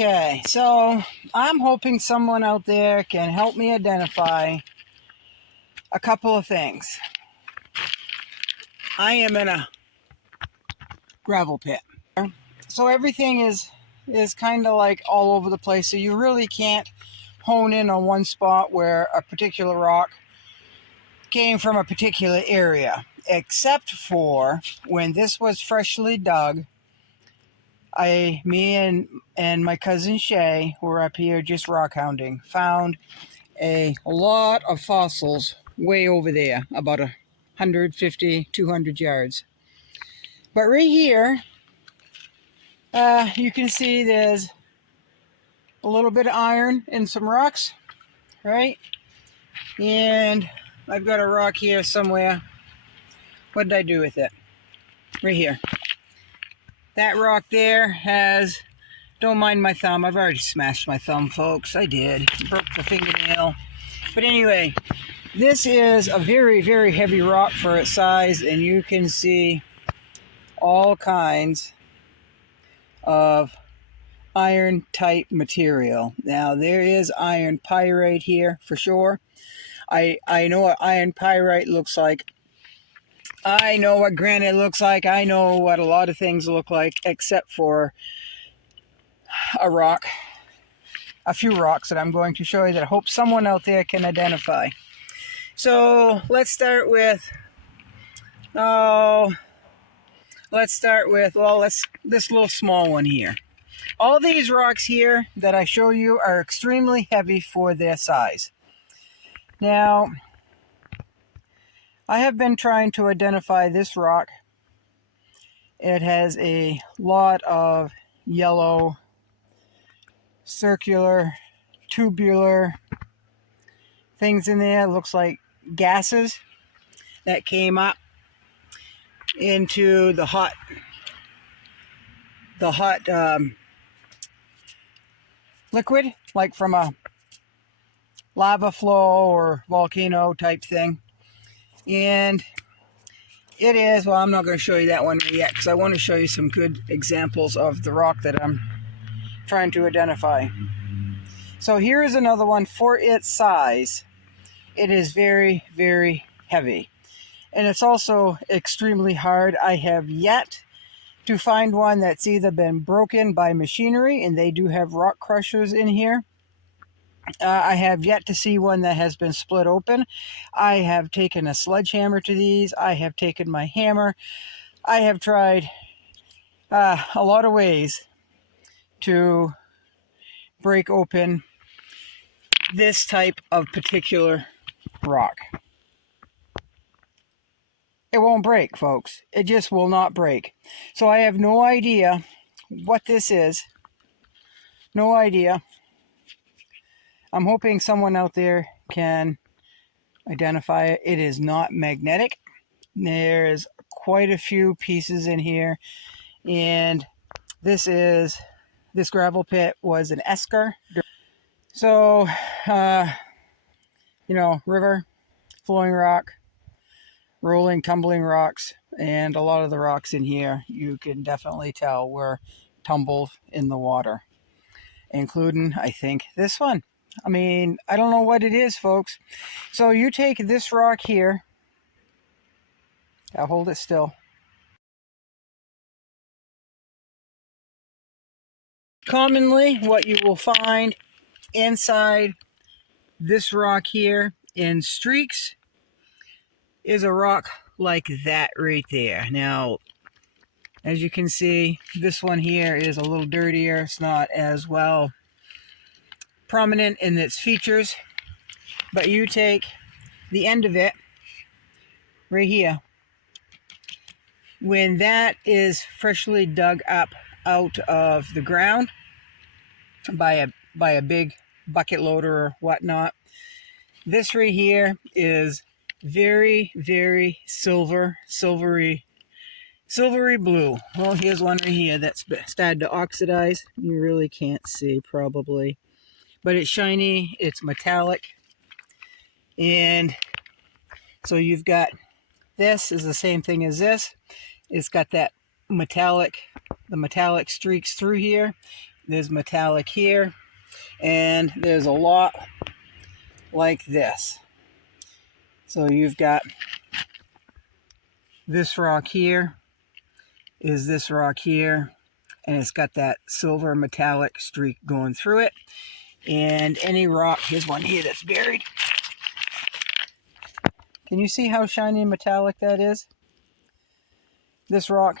Okay, so I'm hoping someone out there can help me identify a couple of things. I am in a gravel pit, so everything is kind of like all over the place, so you really can't hone in on one spot where a particular rock came from a particular area, except for when this was freshly dug. Me and my cousin Shay were up here just rock hounding, found a lot of fossils way over there, about 150, 200 yards. But right here, you can see there's a little bit of iron in some rocks, right? And I've got a rock here somewhere. What did I do with it? Right here. That rock there has, don't mind my thumb, I've already smashed my thumb, folks. I did. Broke the fingernail. But anyway, this is a very, very heavy rock for its size, and you can see all kinds of iron type material. Now there is iron pyrite here for sure. I know what iron pyrite looks like. I know what granite looks like. I know what a lot of things look like, except for a rock, a few rocks that I'm going to show you that I hope someone out there can identify. So let's start with, this little small one here. All these rocks here that I show you are extremely heavy for their size. Now, I have been trying to identify this rock. It has a lot of yellow, circular, tubular things in there. It looks like gases that came up into the hot liquid, like from a lava flow or volcano type thing. And it is, well, I'm not going to show you that one yet because I want to show you some good examples of the rock that I'm trying to identify. So here is another one. For its size, it is very, very heavy. And it's also extremely hard. I have yet to find one that's either been broken by machinery, and they do have rock crushers in here. I have yet to see one that has been split open. I have taken a sledgehammer to these. I have taken my hammer. I have tried a lot of ways to break open this type of particular rock. It won't break, folks. It just will not break. So I have no idea what this is. No idea. I'm hoping someone out there can identify it. It is not magnetic. There's quite a few pieces in here. And this gravel pit was an esker. So, river, flowing rock, rolling, tumbling rocks. And a lot of the rocks in here, you can definitely tell were tumbled in the water. Including, I think, this one. I mean, I don't know what it is, folks. So you take this rock here. I'll hold it still. Commonly, what you will find inside this rock here in streaks is a rock like that right there. Now, as you can see, this one here is a little dirtier. It's not as well prominent in its features, but you take the end of it right here. When that is freshly dug up out of the ground by a big bucket loader or whatnot, this right here is very, very silvery blue. Well, here's one right here that's started to oxidize. You really can't see probably, but it's shiny, it's metallic. And so you've got, this is the same thing as this. It's got that the metallic streaks through here. there's metallic here, and there's a lot like this. So you've got this rock here, is this rock here, and it's got that silver metallic streak going through it. And any rock, here's one here that's buried. Can you see how shiny and metallic that is? This rock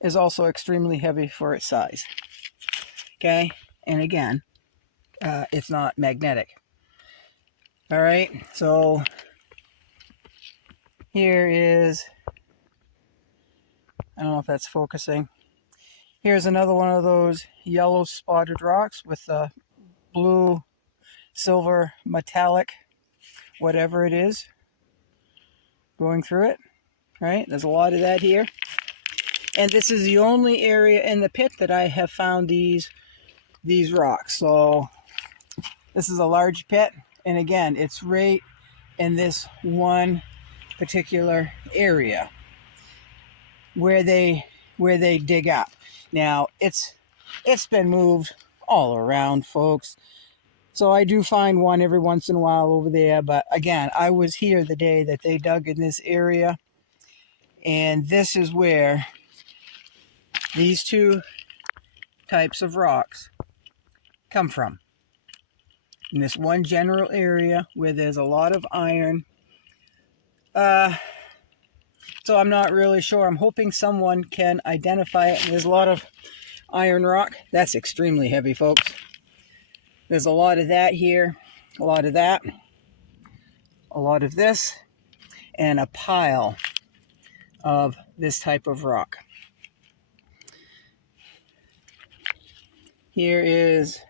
is also extremely heavy for its size. Okay, and again, it's not magnetic. All right, so here is, I don't know if that's focusing. Here's another one of those yellow spotted rocks with a blue, silver, metallic, whatever it is, going through it. Right, there's a lot of that here. And this is the only area in the pit that I have found these rocks. So this is a large pit, and again, it's right in this one particular area where they dig up. Now it's been moved all around, folks. So I do find one every once in a while over there, but again, I was here the day that they dug in this area, and this is where these two types of rocks come from. In this one general area where there's a lot of iron. So I'm not really sure. I'm hoping someone can identify it. And there's a lot of iron rock. That's extremely heavy, folks. There's a lot of that here, a lot of that, a lot of this, and a pile of this type of rock. Here is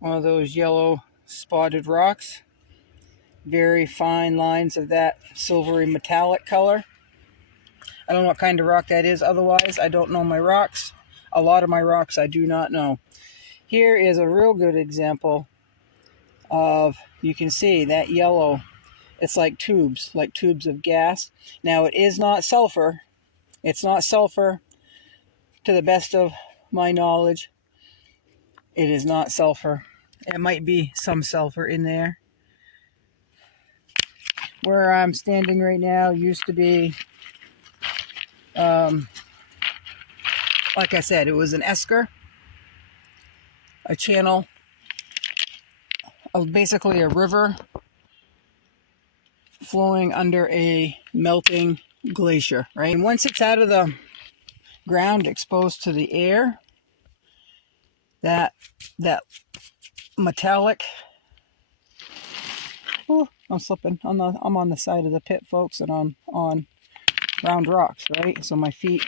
one of those yellow spotted rocks. Very fine lines of that silvery metallic color. I don't know what kind of rock that is. Otherwise, I don't know my rocks. A lot of my rocks I do not know. Here is a real good example of, you can see that yellow, it's like tubes of gas. Now it is not sulfur. It's not sulfur to the best of my knowledge. It is not sulfur. It might be some sulfur in there. Where I'm standing right now used to be, like I said, it was an esker, a channel, basically a river flowing under a melting glacier, right? And once it's out of the ground, exposed to the air, that metallic, oh, I'm slipping. I'm on the side of the pit, folks, and I'm on round rocks, right? So my feet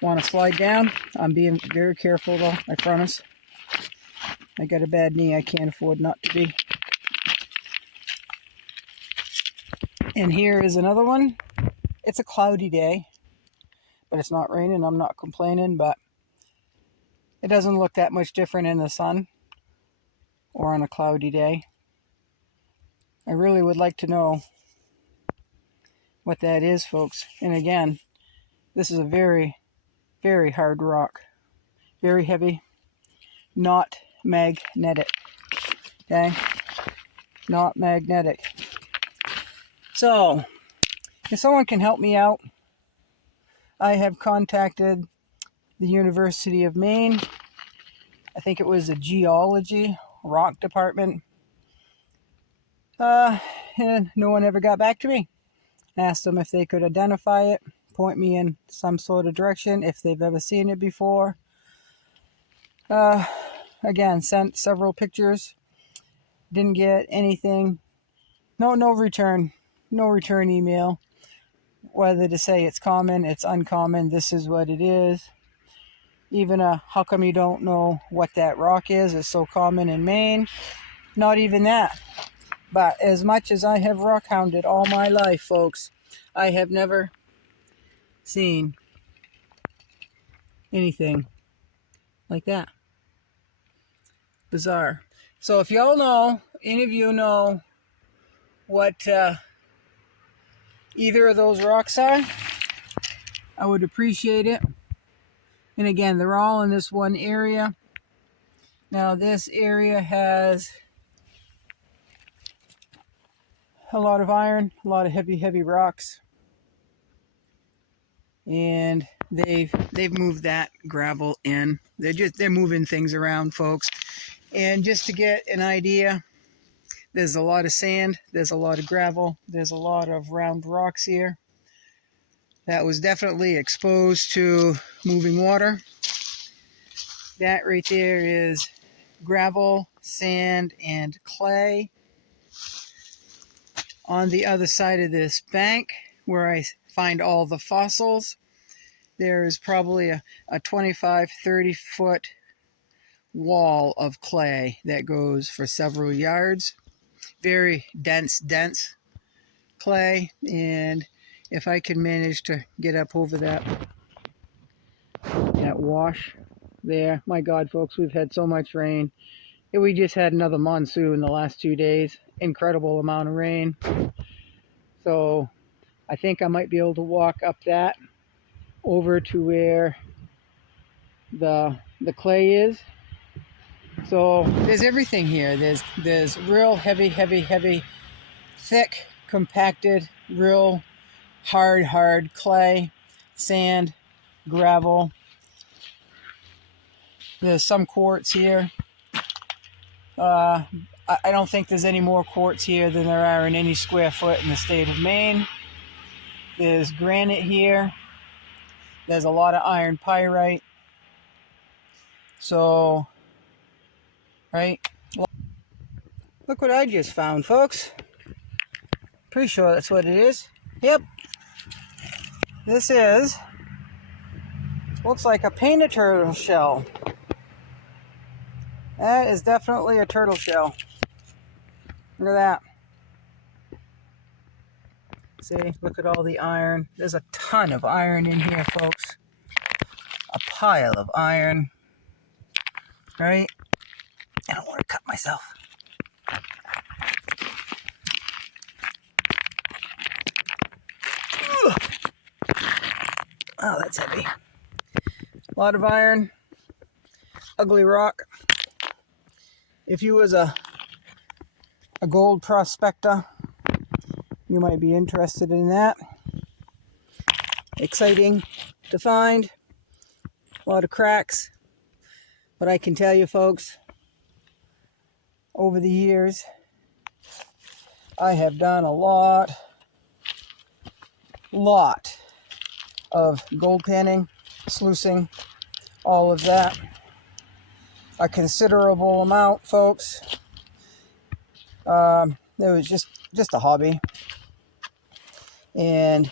want to slide down. I'm being very careful though, I promise. I got a bad knee. I can't afford not to be. And here is another one. It's a cloudy day, but it's not raining. I'm not complaining, but it doesn't look that much different in the sun or on a cloudy day. I really would like to know what that is, folks. And again, this is a very, very hard rock. Very heavy. Not magnetic. Okay? Not magnetic. So, if someone can help me out, I have contacted the University of Maine. I think it was the Geology rock department. And no one ever got back to me. Asked them if they could identify it, point me in some sort of direction, if they've ever seen it before. Again, sent several pictures. Didn't get anything. No return. No return email. Whether to say it's common, it's uncommon, this is what it is. Even how come you don't know what that rock is? It's so common in Maine. Not even that. But as much as I have rock hounded all my life, folks, I have never seen anything like that. Bizarre. So if y'all know, any of you know what either of those rocks are, I would appreciate it. And again, they're all in this one area. Now this area has a lot of iron, a lot of heavy rocks, and they've moved that gravel in. They're moving things around, folks. And just to get an idea, there's a lot of sand, there's a lot of gravel, there's a lot of round rocks here. That was definitely exposed to moving water. That right there is gravel, sand, and clay. On the other side of this bank, where I find all the fossils, there is probably a 25, 30 foot wall of clay that goes for several yards. Very dense clay, and if I can manage to get up over that wash there, my God, folks, we've had so much rain. We just had another monsoon the last 2 days. Incredible amount of rain. So I think I might be able to walk up that over to where the clay is. So there's everything here. There's real heavy, thick, compacted, real hard clay, sand, gravel. There's some quartz here. I don't think there's any more quartz here than there are in any square foot in the state of Maine. There's granite here. There's a lot of iron pyrite. So, right? Look what I just found, folks. Pretty sure that's what it is. Yep. This looks like a painted turtle shell. That is definitely a turtle shell. Look at that. See, look at all the iron. There's a ton of iron in here, folks. A pile of iron. Right? I don't want to cut myself. Ugh. Oh, that's heavy. A lot of iron. Ugly rock. If you was a gold prospector, you might be interested in that. Exciting to find. A lot of cracks. But I can tell you, folks, over the years, I have done a lot of gold panning, sluicing, all of that. A considerable amount, folks. It was just a hobby. And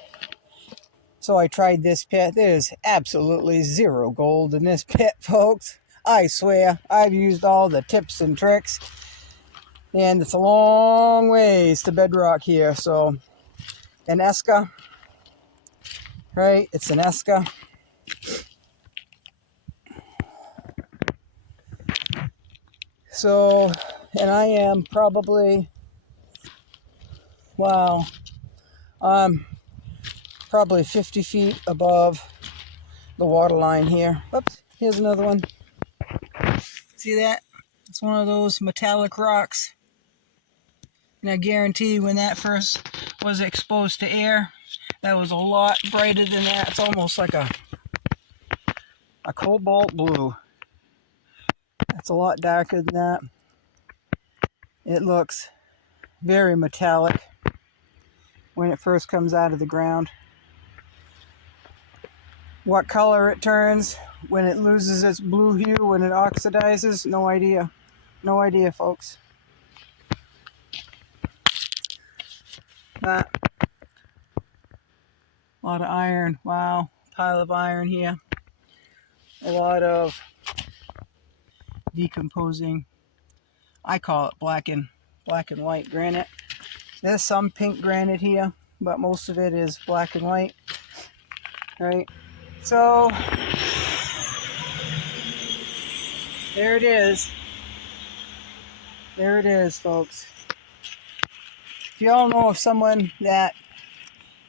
so I tried this pit. There's absolutely zero gold in this pit, folks. I swear, I've used all the tips and tricks. And it's a long ways to bedrock here. So, an Esca, right? It's an Esca. So, and I am probably, wow, probably 50 feet above the water line here. Oops, here's another one. See that? It's one of those metallic rocks. And I guarantee when that first was exposed to air, that was a lot brighter than that. It's almost like a cobalt blue. It's a lot darker than that. It looks very metallic when it first comes out of the ground. What color it turns when it loses its blue hue, when it oxidizes, no idea. No idea, folks. That. A lot of iron. Wow. Pile of iron here. A lot of decomposing. I call it black and white granite. There's some pink granite here, but most of it is black and white. Right? So, there it is. There it is, folks. If y'all know of someone that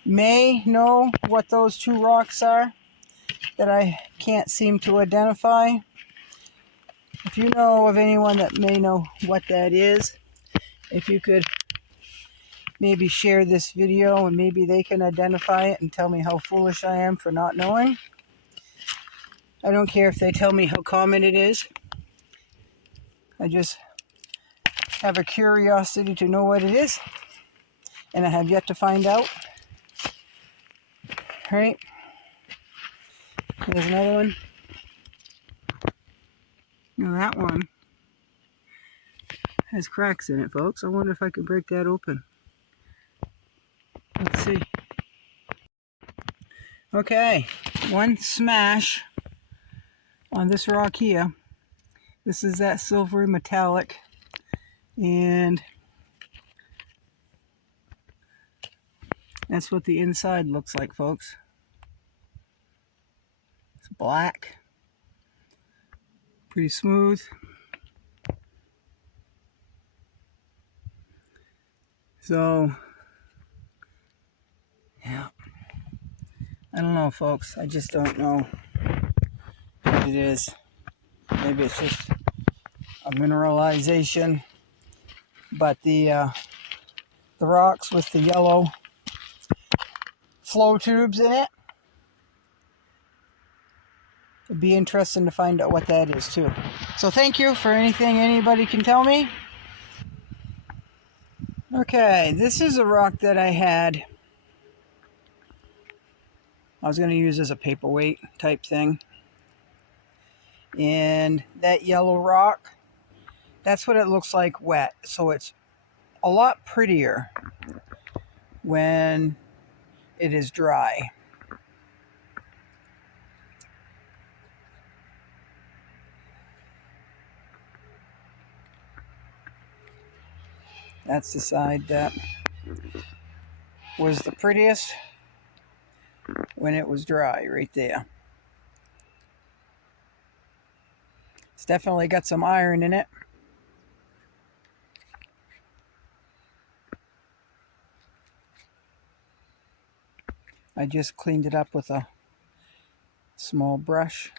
may know what those two rocks are that I can't seem to identify, If you know of anyone that may know what that is, if you could maybe share this video and maybe they can identify it and tell me how foolish I am for not knowing. I don't care if they tell me how common it is. I just have a curiosity to know what it is, and I have yet to find out. Right? There's another one. Now that one has cracks in it, folks. I wonder if I could break that open. Let's see. Okay, one smash on this rock here. This is that silvery metallic, and that's what the inside looks like, folks. It's black, pretty smooth. So, yeah, I don't know, folks. I just don't know what it is. Maybe it's just a mineralization, but the rocks with the yellow flow tubes in it, it'd be interesting to find out what that is too. So thank you for anything anybody can tell me. Okay, this is a rock that I was going to use as a paperweight type thing. And that yellow rock, that's what it looks like wet. So it's a lot prettier when it is dry. That's the side that was the prettiest when it was dry, right there. It's definitely got some iron in it. I just cleaned it up with a small brush.